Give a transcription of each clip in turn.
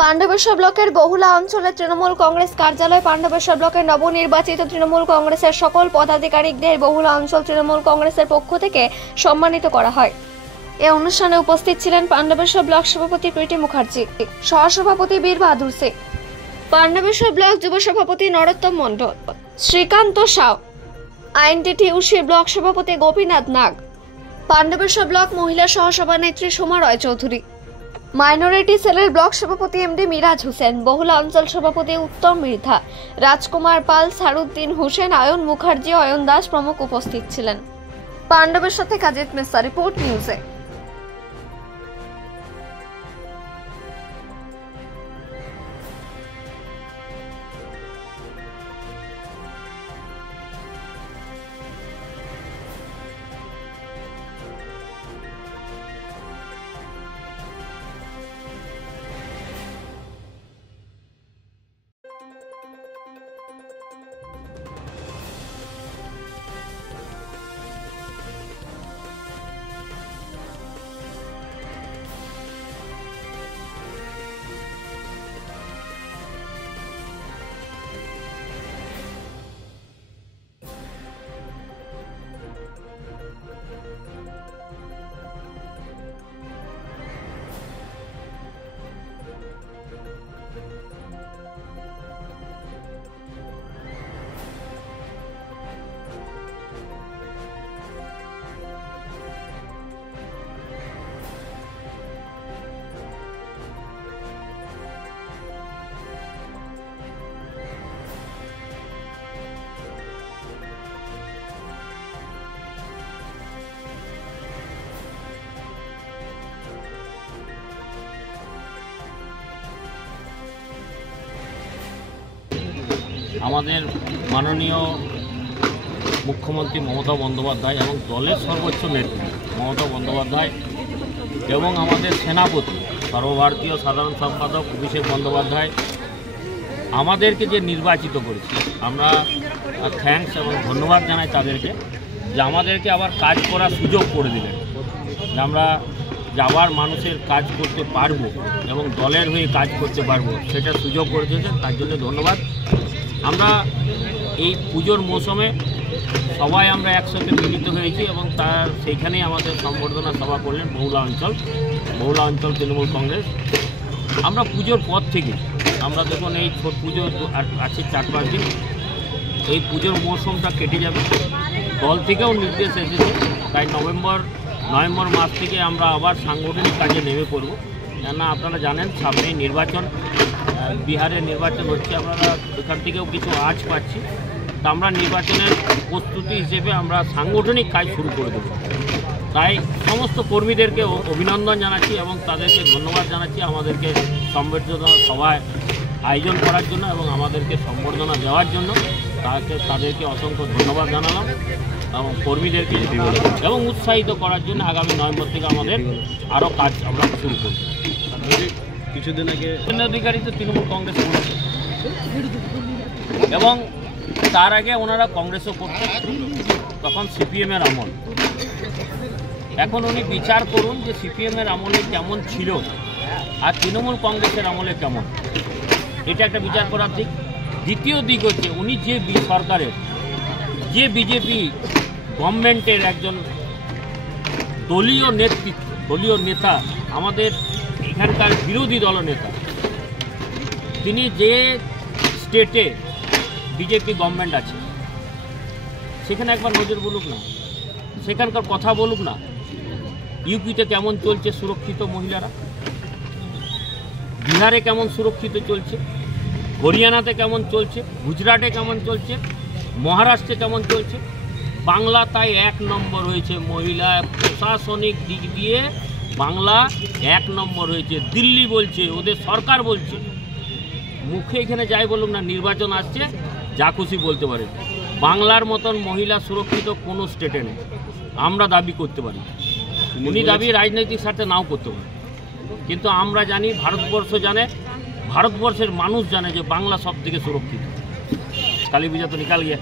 পাণ্ডবেশ্বর ব্লকের বহুলা অঞ্চলে তৃণমূল কংগ্রেস কার্যালয় পাণ্ডবেশ্বর ব্লকের নবনির্বাচিত তৃণমূল কংগ্রেসের সকল পদাধিকারিকদের বহুলা অঞ্চল তৃণমূল কংগ্রেসের পক্ষ থেকে সম্মানিত করা হয়। এই অনুষ্ঠানে উপস্থিত ছিলেন পাণ্ডবেশ্বর ব্লক সভাপতি প্রীতি মুখার্জি, সহসভাপতি বীর বাহাদুর সিং, পাণ্ডবেশ্বর ব্লক যুব সভাপতি নরোত্তম মণ্ডল, শ্রীকান্ত সাউ, আইএনটিটিউসি ব্লক সভাপতি গোপীনাথ নাগ, পাণ্ডবেশ্বর ব্লক মহিলা সহসভানেত্রী সোমা রয় চৌধুরী, মাইনরিটি সেলের ব্লক সভাপতি এমডি মিরাজ হোসেন, বহুলা অঞ্চল সভাপতি উত্তম মৃধা, রাজকুমার পাল, সারুদ্দিন হোসেন, অয়ন মুখার্জি, অয়ন দাস প্রমুখ উপস্থিত ছিলেন। পাণ্ডবেশ্বর থেকে অজিত মিশ্রা, রিপোর্ট নিউজে। আমাদের মাননীয় মুখ্যমন্ত্রী মমতা বন্দ্যোপাধ্যায় এবং দলের সর্বোচ্চ নেত্রী মমতা বন্দ্যোপাধ্যায় এবং আমাদের সেনাপতি সর্বভারতীয় সাধারণ সম্পাদক অভিষেক বন্দ্যোপাধ্যায় আমাদেরকে যে নির্বাচিত করেছে, আমরা থ্যাঙ্কস এবং ধন্যবাদ জানাই তাদেরকে যে আমাদেরকে আবার কাজ করার সুযোগ করে দিলেন, যে আমরা আবার মানুষের কাজ করতে পারবো এবং দলের হয়ে কাজ করতে পারবো, সেটা সুযোগ করে দিয়েছেন, তার জন্য ধন্যবাদ। আমরা এই পুজোর মৌসুমে সবাই আমরা একসাথে মিলিত হয়েছি এবং তার সেইখানেই আমাদের সম্বর্ধনা সভা করলেন বহুলা অঞ্চল তৃণমূল কংগ্রেস। আমরা পুজোর পর থেকে আমরা দেখুন এই ছোট পুজো আছে 4-5 দিন, এই পুজোর মৌসুমটা কেটে যাবে। দল থেকেও নির্দেশ এসেছে, তাই নভেম্বর মাস থেকে আমরা আবার সাংগঠনিক কাজে নেমে পড়ব। কেননা আপনারা জানেন সামনেই নির্বাচন, বিহারে নির্বাচন হচ্ছে, আপনারা এখান থেকেও কিছু আঁচ পাচ্ছি। তা আমরা নির্বাচনের প্রস্তুতি হিসেবে আমরা সাংগঠনিক কাজ শুরু করে দেব। তাই সমস্ত কর্মীদেরকে অভিনন্দন জানাচ্ছি এবং তাদেরকে ধন্যবাদ জানাচ্ছি আমাদেরকে সম্বর্ধনা সভায় আয়োজন করার জন্য এবং আমাদেরকে সম্বর্ধনা দেওয়ার জন্য তাদেরকে অসংখ্য ধন্যবাদ জানালাম এবং কর্মীদেরকে এবং উৎসাহিত করার জন্য আগামী নভেম্বর থেকে আমাদের আরও কাজ আমরা শুরু করব। কিছুদিন আগে অধিকারী তো তৃণমূল কংগ্রেস করেছে এবং তার আগে ওনারা কংগ্রেসও করতেন, তখন সিপিএমের আমল। এখন উনি বিচার করুন যে সিপিএমের আমলে কেমন ছিল আর তৃণমূল কংগ্রেসের আমলে কেমন, এটা একটা বিচার করার দিক। দ্বিতীয় দিক হচ্ছে উনি যে সরকারের যে বিজেপি গভর্নমেন্টের একজন দলীয় নেতা, আমাদের এখানকার বিরোধী দলনেতা, তিনি যে স্টেটে বিজেপি গভর্নমেন্ট আছে সেখানে একবার নজর বলুক না, সেখানকার কথা বলুক না। ইউপিতে কেমন চলছে সুরক্ষিত মহিলারা, বিহারে কেমন সুরক্ষিত চলছে, হরিয়ানাতে কেমন চলছে, গুজরাটে কেমন চলছে, মহারাষ্ট্রে কেমন চলছে। বাংলা তাই 1 নম্বর হয়েছে, মহিলা প্রশাসনিক দিক দিয়ে বাংলা 1 নম্বর হয়েছে। দিল্লি বলছে, ওদের সরকার বলছে, মুখে এখানে যাই বলুক না, নির্বাচন আসছে, যা খুশি বলতে পারে। বাংলার মতন মহিলা সুরক্ষিত কোনো স্টেটে নেই, আমরা দাবি করতে পারি। উনি দাবি রাজনৈতিক স্বার্থে নাও করতে পারে, কিন্তু আমরা জানি, ভারতবর্ষ জানে, ভারতবর্ষের মানুষ জানে যে बांग्ला सब থেকে सुरक्षित। काली पूजा तो निकल गया,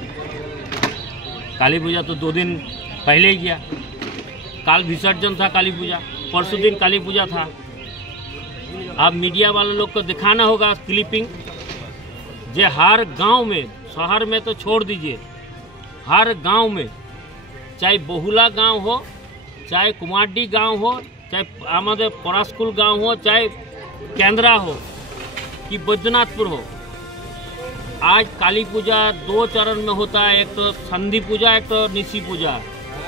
काली पूजा तो 2 दिन पहले ही गया, काल विसर्जन था काली पूजा, परसों दिन काली पूजा था। अब मीडिया वाले लोग को दिखाना होगा क्लिपिंग, जे हर गांव में, शहर में तो छोड़ दीजिए, हर गांव में, चाहे बहुला गांव हो, चाहे कुमारडी गांव हो, चाहे हमारे परास्कुल गांव हो, चाहे केंद्रा हो कि बैद्यनाथपुर हो, आज काली पूजा 2 चरण में होता है। एक तो संधि पूजा, एक तो निशी पूजा।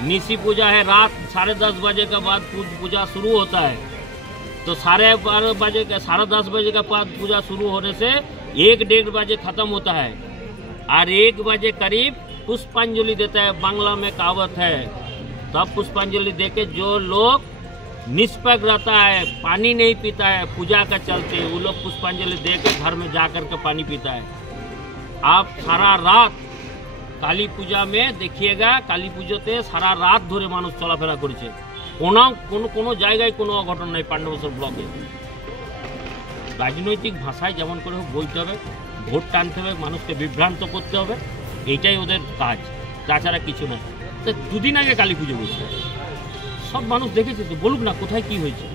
निशी पूजा है रात 10:30 बजे के बाद पूजा शुरू होता है, तो 12:30 बजे के 10:30 बजे के बाद पूजा शुरू होने से 1-1:30 बजे खत्म होता है और 1 बजे करीब पुष्पांजलि देता है। बांग्ला में कहावत है, तब पुष्पांजलि देके जो लोग निष्पक्ष रहता है, पानी नहीं पीता है पूजा का चलते, वो लोग पुष्पांजलि दे के घर में जा कर के पानी पीता है। आप सारा रात काली पूजा में देखिएगा, काली পুজোতে সারা রাত ধরে মানুষ চলাফেরা করেছে, কোনো জায়গায় কোনো অঘটন নাই। পাণ্ডবেশ্বর ব্লকে রাজনৈতিক ভাষায় যেমন করে হোক বলতে হবে, ভোট টানতে হবে, মানুষকে বিভ্রান্ত করতে হবে, এইটাই ওদের কাজ, তাছাড়া কিছু নয়। তো 2 দিন আগে কালী পুজো হয়েছে, সব মানুষ দেখেছে, তো বলুক না কোথায় কি হয়েছে।